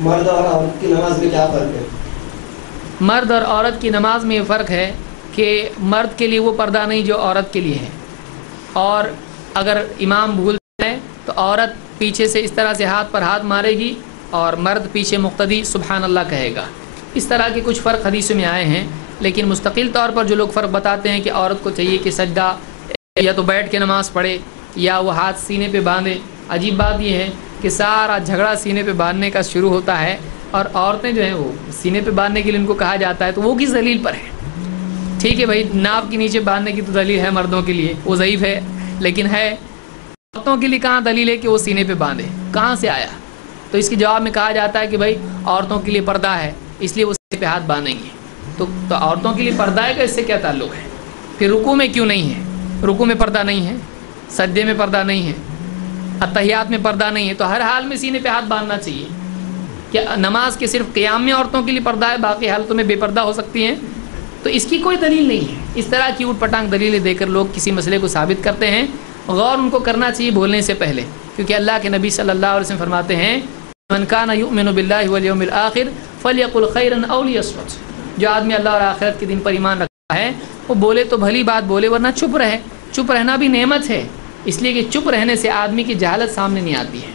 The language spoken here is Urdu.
مرد اور عورت کی نماز میں کیا فرق ہے؟ مرد اور عورت کی نماز میں یہ فرق ہے کہ مرد کے لیے وہ پردہ نہیں جو عورت کے لیے ہے، اور اگر امام بھول جائے تو عورت پیچھے سے اس طرح سے ہاتھ پر ہاتھ مارے گی اور مرد پیچھے مقتدی سبحان اللہ کہے گا۔ اس طرح کے کچھ فرق حدیث میں آئے ہیں، لیکن مستقل طور پر جو لوگ فرق بتاتے ہیں کہ عورت کو چاہیے کہ سجدہ یا تو بیٹھ کے نماز پڑھے یا وہ ہاتھ سینے پہ باندھے۔ عجیب بات یہ ہے کہ سارا جھگڑا سینے پہ باندھنے کا شروع ہوتا ہے، اور عورتیں جو ہیں وہ سینے پہ باندھنے کے لیے ان کو کہا جاتا ہے، تو وہ کس دلیل پر ہے؟ ٹھیک ہے بھائی، ناف کے نیچے باندھنے کی تو دلیل ہے مردوں کے لیے، وہ ضعیف ہے، لیکن ہے عورتوں کے لیے کہاں دلیل ہے کہ وہ سینے پہ باندھے؟ کہاں سے آیا؟ تو اس کے جواب میں کہا جاتا ہے کہ بھائی عورتوں کے لیے پردہ ہے، اس لیے وہ سینے پہ ہاتھ باندھیں گے۔ تو عورتوں کے لیے پردہ ہے کہ اس سے کیا تعلق ہے؟ پھر رکوع میں کیوں نہیں ہے؟ رکوع میں پردہ نہیں ہے، سجدے میں پردہ نہیں ہے، اتحیات میں پردہ نہیں ہے، تو ہر حال میں سینے پہ ہاتھ باندھنا چاہیے۔ کیا نماز کے صرف قیام میں عورتوں کے لیے پردہ ہے، باقی حالتوں میں بے پردہ ہو سکتی ہیں؟ تو اس کی کوئی دلیل نہیں ہے۔ اس طرح کی اوٹ پٹانگ دلیلیں دے کر لوگ کسی مسئلے کو ثابت کرتے ہیں، غور ان کو کرنا چاہیے بولنے سے پہلے، کیونکہ اللہ کے نبی صلی اللہ علیہ وسلم فرماتے ہیں من کان یؤمن باللہ والیوم الآخر فلیقل خیرا او لیصمت۔ جو آدمی اللہ اور آخرت کے دن پر ایمان رکھتا ہے وہ بولے تو بھلی بات بولے، ورنہ چپ رہے۔ چپ رہنا بھی نعمت ہے، اس لیے کہ چپ رہنے سے آدمی کی جہالت سامنے نہیں آتی ہے۔